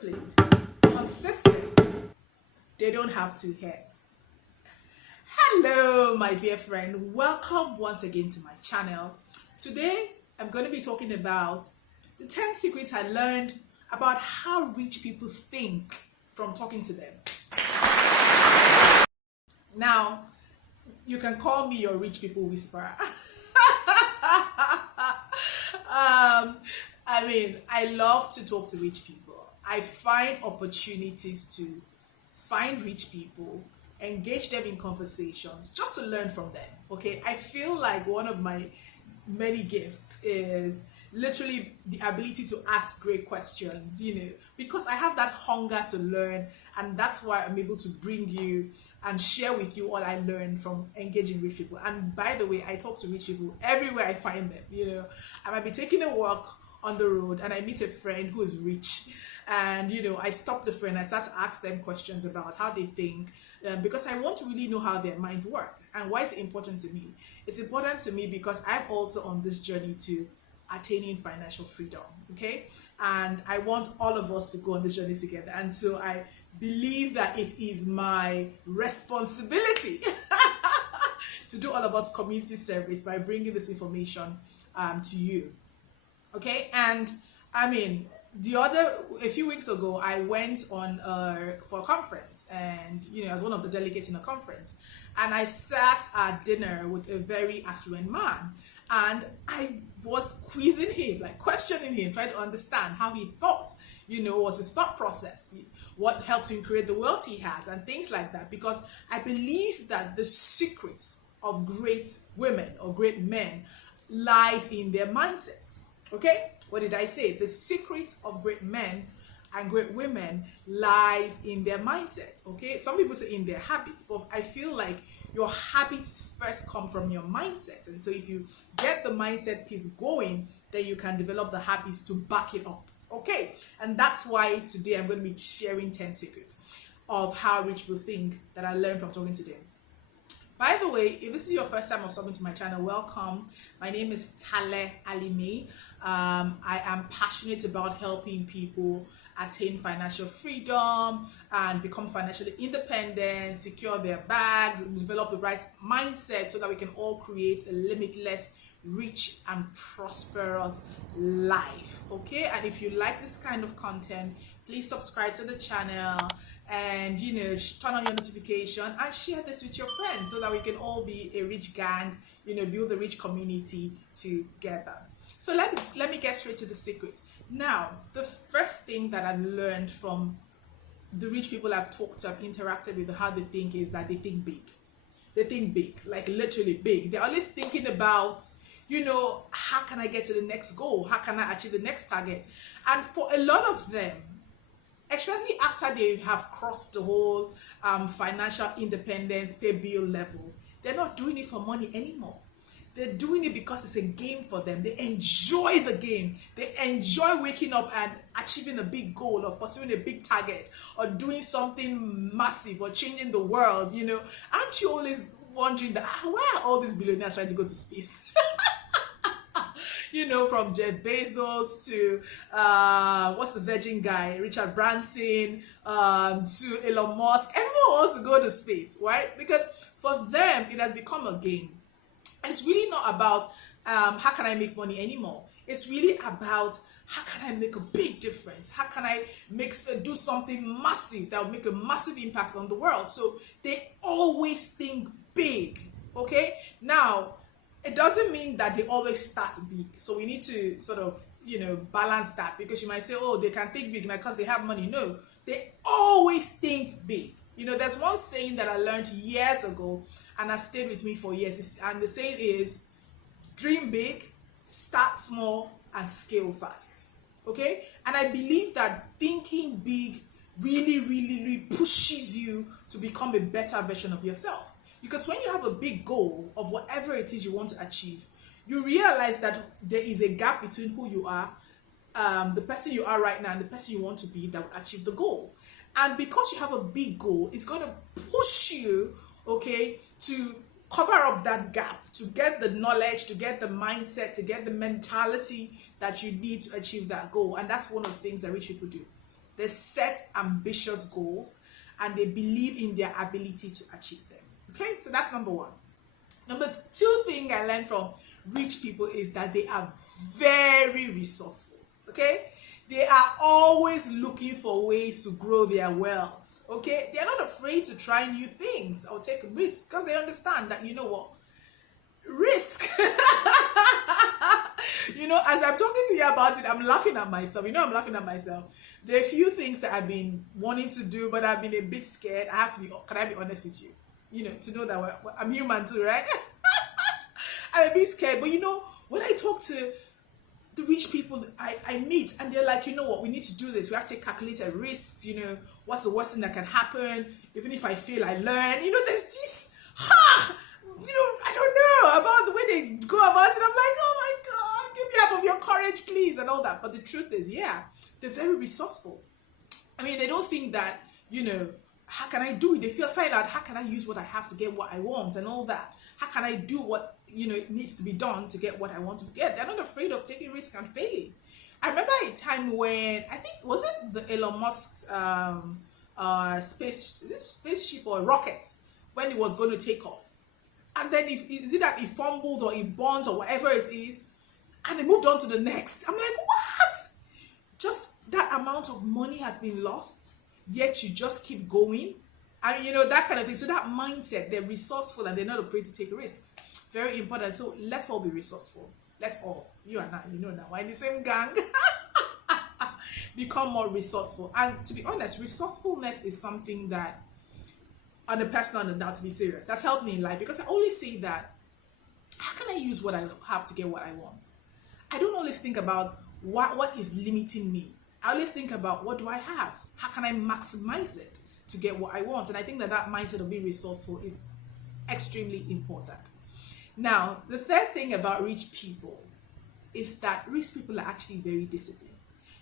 disciplined, consistent. They don't have two heads. Hello, my dear friend. Welcome once again to my channel. Today, I'm going to be talking about the 10 secrets I learned about how rich people think from talking to them. Now, you can call me your rich people whisperer. I love to talk to rich people. I find opportunities to find rich people, engage them in conversations, just to learn from them. Okay, I feel like one of my many gifts is literally the ability to ask great questions, because I have that hunger to learn, and that's why I'm able to bring you and share with you all I learned from engaging rich people. And by the way, I talk to rich people everywhere I find them. I might be taking a walk on the road and I meet a friend who is rich, and I stop the friend, I start to ask them questions about how they think, because I want to really know how their minds work. And why it's important to me? It's important to me because I'm also on this journey to attaining financial freedom, okay? And I want all of us to go on this journey together. And so I believe that it is my responsibility to do all of us community service by bringing this information to you, okay? And a few weeks ago, I went on for a conference, and as one of the delegates in a conference, and I sat at dinner with a very affluent man, and I was quizzing him, like questioning him, trying to understand how he thought, was his thought process, what helped him create the wealth he has, and things like that, because I believe that the secret of great women or great men lies in their mindsets, okay? What did I say? The secret of great men and great women lies in their mindset, okay? Some people say in their habits, but I feel like your habits first come from your mindset. And so if you get the mindset piece going, then you can develop the habits to back it up, okay? And that's why today I'm going to be sharing 10 secrets of how rich people think that I learned from talking to them. By the way, if this is your first time of subbing to my channel, welcome. My name is Tale Alime. I am passionate about helping people attain financial freedom and become financially independent, secure their bags, develop the right mindset so that we can all create a limitless, rich and prosperous life, okay? And if you like this kind of content, please subscribe to the channel and turn on your notification and share this with your friends so that we can all be a rich gang, build a rich community together. So let me get straight to the secret. Now, the first thing that I've learned from the rich people I've talked to, I've interacted with, how they think, is that they think big. They think big, like literally big. They're always thinking about, how can I get to the next goal? How can I achieve the next target? And for a lot of them, especially after they have crossed the whole financial independence, pay bill level, they're not doing it for money anymore. They're doing it because it's a game for them. They enjoy the game. They enjoy waking up and achieving a big goal or pursuing a big target or doing something massive or changing the world, Aren't you always wondering that, where are all these billionaires trying to go to space? From Jeff Bezos to, what's the Virgin guy, Richard Branson, to Elon Musk. Everyone wants to go to space, right? Because for them, it has become a game. And it's really not about how can I make money anymore. It's really about how can I make a big difference? How can I do something massive that will make a massive impact on the world? So they always think big, okay? Now, it doesn't mean that they always start big. So we need to sort of, balance that, because you might say, oh, they can think big because they have money. No, they always think big. There's one saying that I learned years ago and has stayed with me for years. And the saying is, dream big, start small, and scale fast. Okay? And I believe that thinking big really, really, really pushes you to become a better version of yourself. Because when you have a big goal of whatever it is you want to achieve, you realize that there is a gap between who you are, the person you are right now, and the person you want to be that will achieve the goal. And because you have a big goal, it's going to push you, okay, to cover up that gap, to get the knowledge, to get the mindset, to get the mentality that you need to achieve that goal. And that's one of the things that rich people do. They set ambitious goals and they believe in their ability to achieve them. Okay, so that's number one. Number two thing I learned from rich people is that they are very resourceful. Okay, they are always looking for ways to grow their wealth. Okay, they're not afraid to try new things or take risks because they understand that, you know what, risk. You know, as I'm talking to you about it, I'm laughing at myself. You know, I'm laughing at myself. There are a few things that I've been wanting to do, but I've been a bit scared. I have to be, can I be honest with you? You know, to know that I'm human too, right? I'm a bit scared. But you know, when I talk to the rich people I meet, and they're like, you know what, we need to do this. We have to take calculated risks. You know, what's the worst thing that can happen? Even if I fail, I learn. You know, there's this, you know, I don't know about the way they go about it. I'm like, oh my God, give me half of your courage, please, and all that. But the truth is, yeah, they're very resourceful. I mean, they don't think that, you know, how can I do it? They find out, how can I use what I have to get what I want and all that? How can I do what, you know, needs to be done to get what I want to get? They're not afraid of taking risk and failing. I remember a time when, I think, was it the Elon Musk's spaceship or rocket, when it was going to take off? And then is it that he fumbled or he burnt or whatever it is, and they moved on to the next. I'm like, what? Just that amount of money has been lost, yet you just keep going. And you know, that kind of thing. So that mindset, they're resourceful and they're not afraid to take risks. Very important. So let's all be resourceful. Let's all, you and I, you know now, we're in the same gang. Become more resourceful. And to be honest, resourcefulness is something that, on a personal note now, to be serious, that's helped me in life, because I always say that, how can I use what I have to get what I want? I don't always think about what is limiting me. I always think about, what do I have? How can I maximize it to get what I want? And I think that that mindset of being resourceful is extremely important. Now, the third thing about rich people is that rich people are actually very disciplined.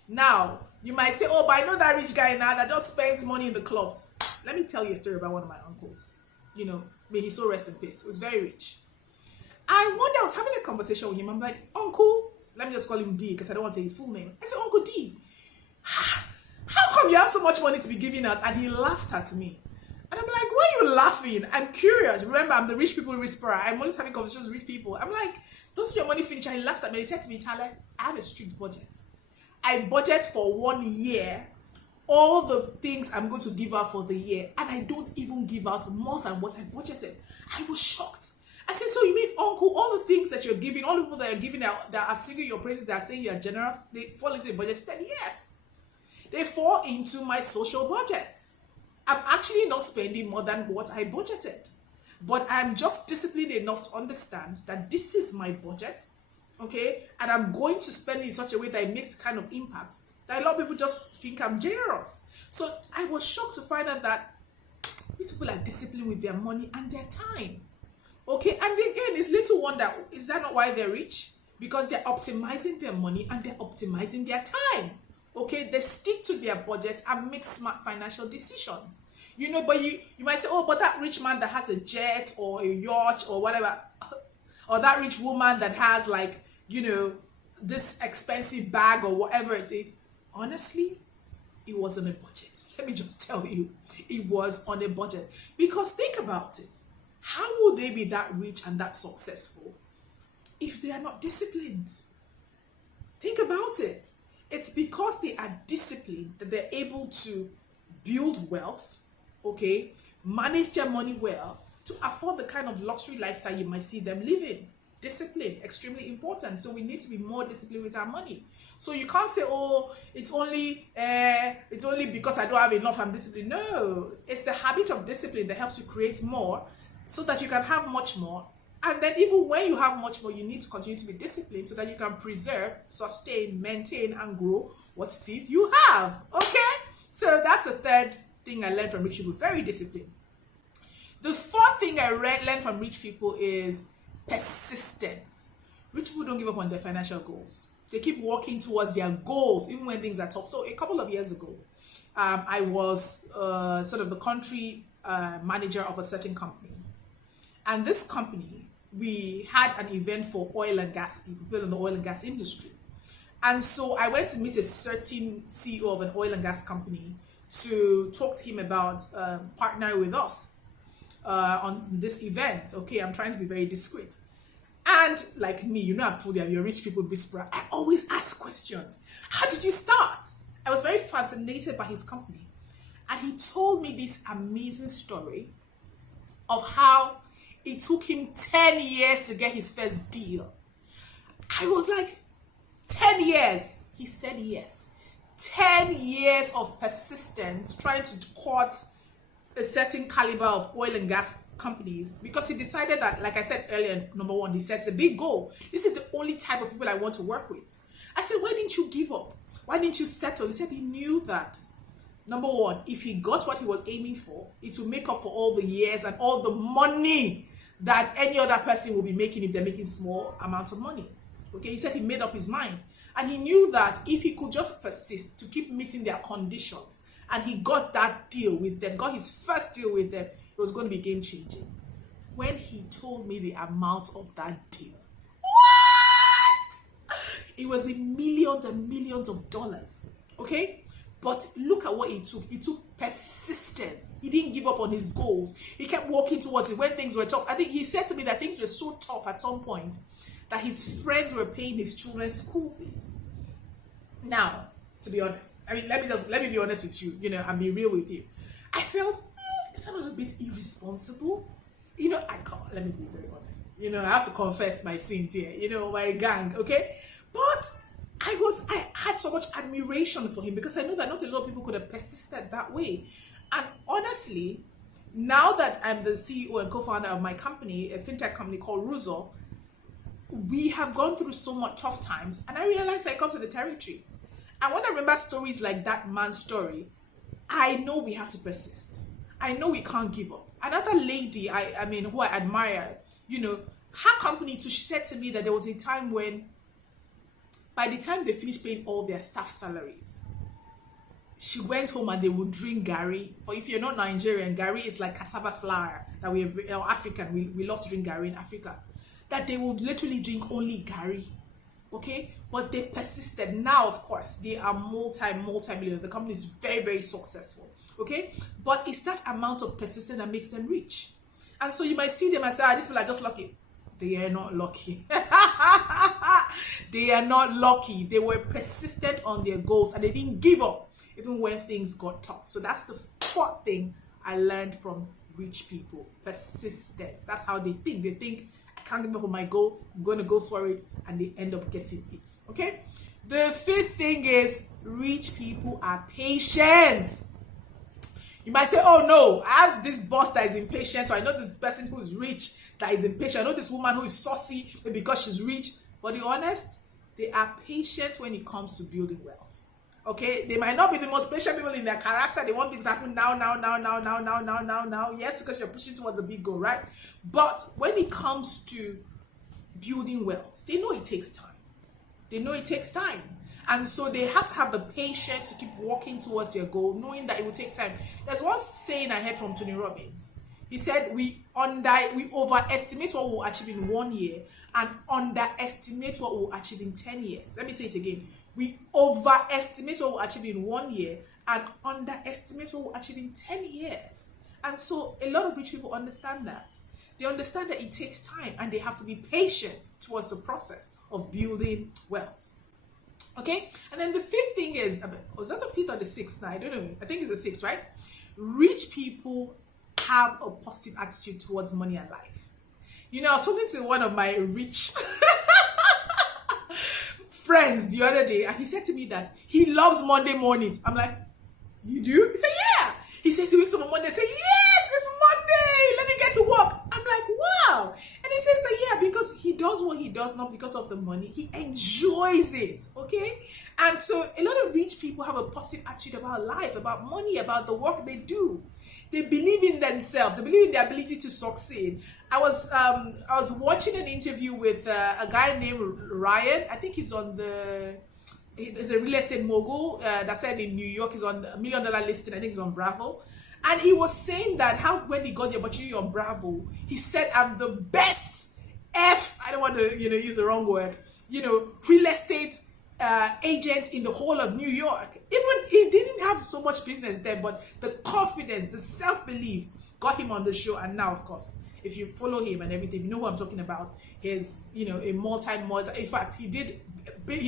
Now, you might say, oh, but I know that rich guy now that just spends money in the clubs. Let me tell you a story about one of my uncles. You know, may he so rest in peace. He was very rich. And one day I was having a conversation with him. I'm like, Uncle, let me just call him D because I don't want to say his full name. I said, Uncle D, how come you have so much money to be giving out? And he laughed at me. And I'm like, why are you laughing? I'm curious. Remember, I'm the rich people whisperer. I'm always having conversations with rich people. I'm like, doesn't your money finish? And he laughed at me. He said to me, Tale, I have a strict budget. I budget for 1 year all the things I'm going to give out for the year, and I don't even give out more than what I budgeted. I was shocked. I said, so you mean, Uncle, all the things that you're giving, all the people that are giving out, that are singing your praises, that are saying you're generous, they fall into your budget? He said, yes. They fall into my social budget. I'm actually not spending more than what I budgeted. But I'm just disciplined enough to understand that this is my budget, okay? And I'm going to spend it in such a way that it makes kind of impact that a lot of people just think I'm generous. So I was shocked to find out that these people are disciplined with their money and their time. Okay, and again, it's little wonder, is that not why they're rich? Because they're optimizing their money and they're optimizing their time. Okay, they stick to their budgets and make smart financial decisions. You know, but you might say, oh, but that rich man that has a jet or a yacht or whatever, or that rich woman that has, like, you know, this expensive bag or whatever it is. Honestly, it was on a budget. Let me just tell you, it was on a budget. Because think about it. How will they be that rich and that successful if they are not disciplined? Think about it. It's because they are disciplined that they're able to build wealth, okay, manage their money well, to afford the kind of luxury lifestyle you might see them living. Discipline, extremely important. So we need to be more disciplined with our money. So you can't say, oh, it's only because I don't have enough, I'm disciplined. No, it's the habit of discipline that helps you create more so that you can have much more. And then even when you have much more, you need to continue to be disciplined so that you can preserve, sustain, maintain, and grow what it is you have. Okay? So that's the third thing I learned from rich people. Very disciplined. The fourth thing I learned from rich people is persistence. Rich people don't give up on their financial goals. They keep working towards their goals even when things are tough. So a couple of years ago, I was sort of the country manager of a certain company. And this company, we had an event for oil and gas people in the oil and gas industry. And so I went to meet a certain CEO of an oil and gas company to talk to him about partnering with us on this event. Okay, I'm trying to be very discreet. And like me, you know, I've told you, you're a rich people whisperer. I always ask questions. How did you start? I was very fascinated by his company. And he told me this amazing story of how it took him 10 years to get his first deal. I was like, 10 years? He said yes. 10 years of persistence trying to court a certain caliber of oil and gas companies, because he decided that, like I said earlier, number one, he said it's a big goal. This is the only type of people I want to work with. I said, why didn't you give up? Why didn't you settle? He said he knew that, number one, if he got what he was aiming for, it will make up for all the years and all the money that any other person will be making if they're making small amounts of money. Okay, he said he made up his mind. And he knew that if he could just persist to keep meeting their conditions, and he got that deal with them, got his first deal with them, it was going to be game changing. When he told me the amount of that deal, what? It was in millions and millions of dollars. Okay? But look at what it took. It took persistence. He didn't give up on his goals. He kept walking towards it when things were tough. I think he said to me that things were so tough at some point that his friends were paying his children's school fees. Now, to be honest, I mean, let me be honest with you, you know, and be real with you. I felt, it's a little bit irresponsible. You know, let me be very honest. You know, I have to confess my sins here, you know, my gang, okay? But I had so much admiration for him, because I know that not a lot of people could have persisted that way. And honestly, now that I'm the CEO and co-founder of my company, a fintech company called Ruzo, we have gone through so much tough times, and I realized I come to the territory. And when I remember stories like that man's story, I know we have to persist. I know we can't give up. Another lady, I mean, who I admire, you know, her company too, she said to me that there was a time when, by the time they finished paying all their staff salaries, she went home and they would drink gari. For if you're not Nigerian, gari is like cassava flour that we have, you know, African. We love to drink gari in Africa. That they would literally drink only gari. Okay, but they persisted. Now, of course, they are multi-million. The company is very, very successful. Okay, but it's that amount of persistence that makes them rich. And so you might see them and say, these people are just lucky. They are not lucky. They are not lucky. They were persistent on their goals and they didn't give up even when things got tough. So that's the fourth thing I learned from rich people. Persistence. That's how they think. They think, can't give up on my goal, I'm going to go for it, and they end up getting it. Okay, the fifth thing is rich people are patient. You might say, oh no, I have this boss that is impatient, or I know this person who is rich that is impatient, I know this woman who is saucy because she's rich. But be honest, they are patient when it comes to building wealth. Okay, they might not be the most patient people in their character. They want things to happen now. Yes, because you're pushing towards a big goal, right? But when it comes to building wealth, they know it takes time. They know it takes time. And so they have to have the patience to keep walking towards their goal, knowing that it will take time. There's one saying I heard from Tony Robbins. He said, we overestimate what we'll achieve in 1 year and underestimate what we'll achieve in 10 years. Let me say it again. We overestimate what we'll achieve in 1 year and underestimate what we'll achieve in 10 years. And so a lot of rich people understand that. They understand that it takes time and they have to be patient towards the process of building wealth. Okay? And then the fifth thing is, was that the fifth or the sixth? No, I don't know. I think it's the sixth, right? Rich people have a positive attitude towards money and life. You know, I was talking to one of my rich friends the other day, and he said to me that he loves Monday mornings. I'm like, you do? He said, yeah. He says he wakes up on Monday and says, yes, it's Monday. Let me get to work. I'm like, wow. And he says that, yeah, because he does what he does, not because of the money. He enjoys it, okay? And so a lot of rich people have a positive attitude about life, about money, about the work they do. They believe in themselves. They believe in their ability to succeed. I was watching an interview with a guy named Ryan. I think he's a real estate mogul that said in New York. He's on $1 million listing. I think he's on Bravo. And he was saying that when he got the opportunity on Bravo, he said, I'm the best I don't want to use the wrong word, real estate agent in the whole of New York. Even he didn't have so much business there, but the confidence, the self-belief got him on the show. And now, of course, if you follow him and everything, you know who I'm talking about. He's, you know, a multi, in fact, he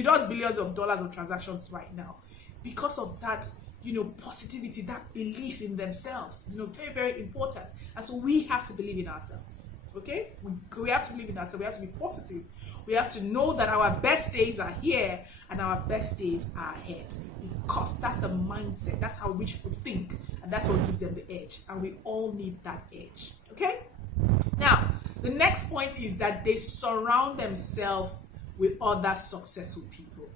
does billions of dollars of transactions right now because of that, you know, positivity, that belief in themselves, you know, very, very important. And so we have to believe in ourselves. Okay, we have to believe in ourselves. We have to be positive. We have to know that our best days are here and our best days are ahead, because that's the mindset. That's how rich people think, and that's what gives them the edge. And we all need that edge. Okay. Now, the next point is that they surround themselves with other successful people.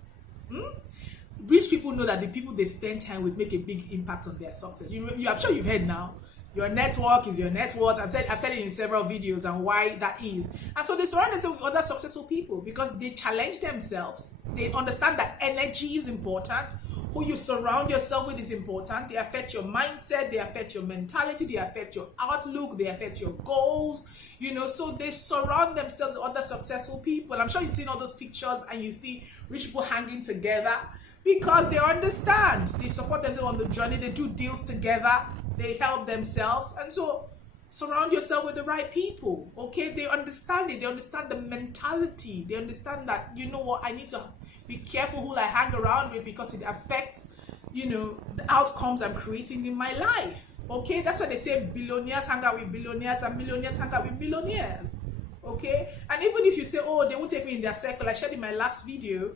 Rich people know that the people they spend time with make a big impact on their success. I'm sure you've heard now. Your network is your net worth. I've said it in several videos and why that is. And so they surround themselves with other successful people because they challenge themselves. They understand that energy is important. Who you surround yourself with is important. They affect your mindset. They affect your mentality. They affect your outlook. They affect your goals. You know, so they surround themselves with other successful people. I'm sure you've seen all those pictures and you see rich people hanging together because they understand. They support themselves on the journey. They do deals together. They help themselves. And so surround yourself with the right people. Okay, they understand it. They understand the mentality. They understand that, you know what, I need to be careful who I hang around with because it affects, you know, the outcomes I'm creating in my life. Okay, that's why they say billionaires hang out with billionaires and millionaires hang out with millionaires. Okay, and even if you say, oh, they won't take me in their circle, I shared in my last video,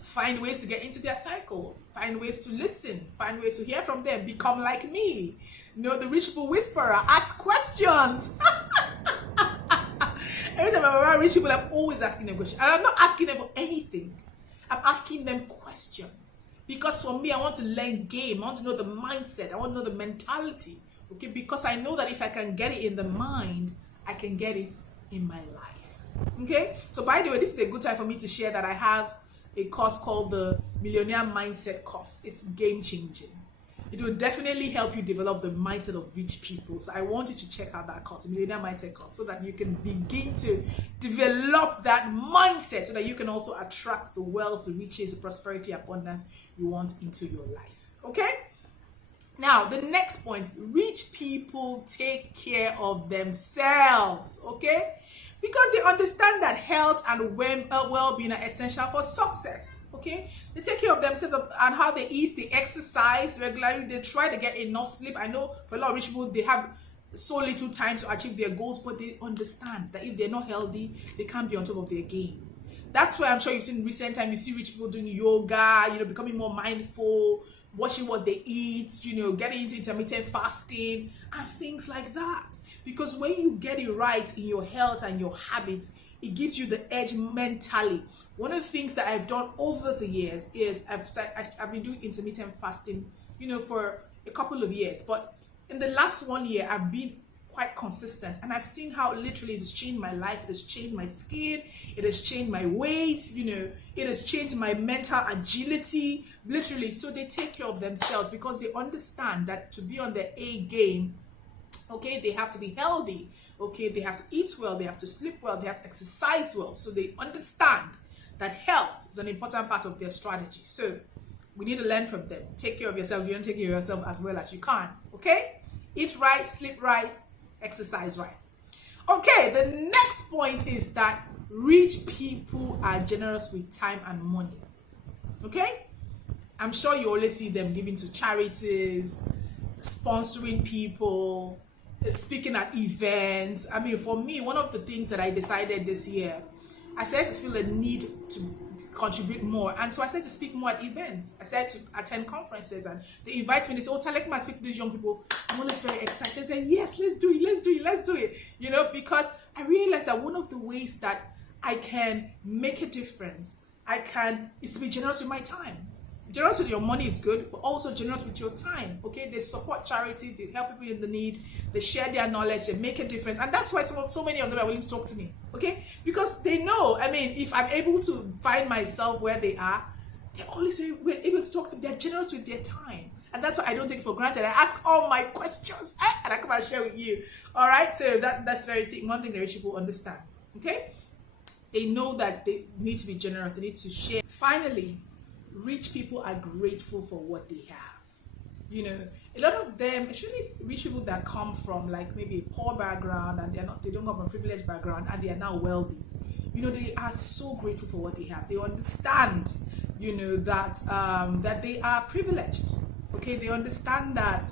find ways to get into their cycle, find ways to listen, find ways to hear from them, become like me. You know, the rich people whisperer, ask questions. Every time I'm around rich people, I'm always asking them questions. And I'm not asking them for anything. I'm asking them questions. Because for me, I want to learn game. I want to know the mindset. I want to know the mentality. Okay, because I know that if I can get it in the mind, I can get it in my life. Okay, so by the way, this is a good time for me to share that I have a course called the Millionaire Mindset course. It's game changing. It will definitely help you develop the mindset of rich people. So I want you to check out that course, Millionaire Mindset course, so that you can begin to develop that mindset so that you can also attract the wealth, the riches, the prosperity, abundance you want into your life. Okay? Now, the next point, rich people take care of themselves. Okay? Because they understand that health and well-being are essential for success. Okay, they take care of themselves and how they eat, they exercise regularly, they try to get enough sleep. I know for a lot of rich people, they have so little time to achieve their goals, but they understand that if they're not healthy, they can't be on top of their game. That's why I'm sure you've seen in recent time, you see rich people doing yoga, you know, becoming more mindful, watching what they eat, you know, getting into intermittent fasting and things like that. Because when you get it right in your health and your habits, it gives you the edge mentally. One of the things that I've done over the years is I've been doing intermittent fasting, you know, for a couple of years. But in the last 1 year, I've been quite consistent. And I've seen how literally it has changed my life. It has changed my skin. It has changed my weight. You know, it has changed my mental agility. Literally. So they take care of themselves because they understand that to be on their A game, okay, they have to be healthy. Okay, they have to eat well. They have to sleep well. They have to exercise well. So they understand that health is an important part of their strategy. So we need to learn from them. Take care of yourself. You don't take care of yourself as well as you can. Okay, eat right, sleep right, exercise right. Okay, the next point is that rich people are generous with time and money. Okay, I'm sure you always see them giving to charities, sponsoring people, speaking at events. I mean, for me, one of the things that I decided this year, I started to feel a need to contribute more, and so I started to speak more at events. I started to attend conferences, and they invite me. They say, "Oh, Talek, I speak to these young people." I'm always very excited. I say, "Yes, let's do it, let's do it, let's do it." You know, because I realized that one of the ways that I can make a difference, is to be generous with my time. Generous with your money is good, but also generous with your time. Okay, they support charities, they help people in the need, they share their knowledge, they make a difference, and that's why so many of them are willing to talk to me. Okay, because they know, I mean, if I'm able to find myself where they are, they're always able to talk to me. They're generous with their time, and that's why I don't take it for granted. I ask all my questions and I come and share with you. All right, so that's one thing that rich people understand. Okay. They know that they need to be generous, they need to share. Finally, rich people are grateful for what they have. You know, a lot of them, especially rich people that come from like maybe a poor background, and they don't come from a privileged background, and they are now wealthy. You know, they are so grateful for what they have. They understand, you know, that that they are privileged. Okay, they understand that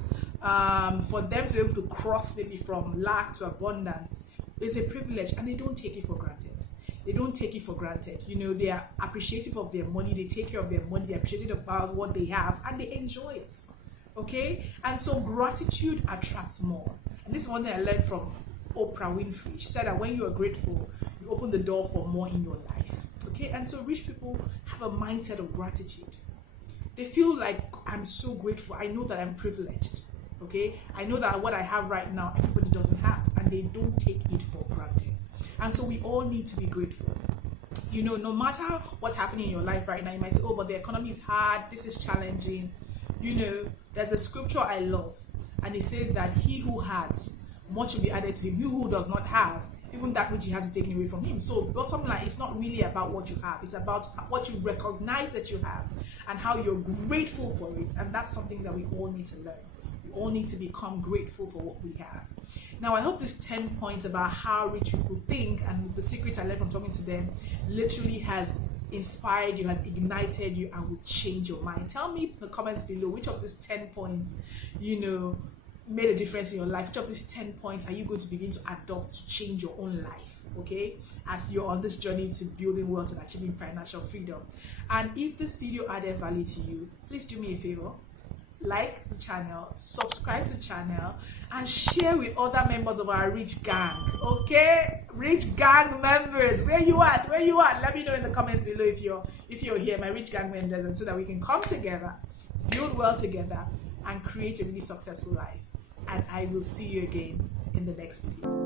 for them to be able to cross maybe from lack to abundance is a privilege, and they don't take it for granted. They don't take it for granted. You know, they are appreciative of their money. They take care of their money. They're appreciative about what they have, and they enjoy it. Okay, and so gratitude attracts more. And this is one thing I learned from Oprah Winfrey. She said that when you are grateful, you open the door for more in your life. Okay, and so rich people have a mindset of gratitude. They feel like, I'm so grateful. I know that I'm privileged. Okay, I know that what I have right now everybody doesn't have, and they don't take it for granted. And so we all need to be grateful. You know, no matter what's happening in your life right now, you might say, oh, but the economy is hard, this is challenging. You know, there's a scripture I love, and it says that he who has, much will be added to him. He who does not have, even that which he has, will be taken away from him. So bottom line, it's not really about what you have. It's about what you recognize that you have and how you're grateful for it. And that's something that we all need to learn. We all need to become grateful for what we have. Now, I hope these 10 points about how rich people think and the secrets I learned from talking to them literally has inspired you, has ignited you, and will change your mind. Tell me in the comments below which of these 10 points, you know, made a difference in your life. Which of these 10 points are you going to begin to adopt to change your own life, okay, as you're on this journey to building wealth and achieving financial freedom? And if this video added value to you, please do me a favor. Like the channel, subscribe to the channel, and share with other members of our rich gang. Okay, rich gang members, where you at? Where you at? Let me know in the comments below if you're here, my rich gang members, and so that we can come together, build wealth together, and create a really successful life. And I will see you again in the next video.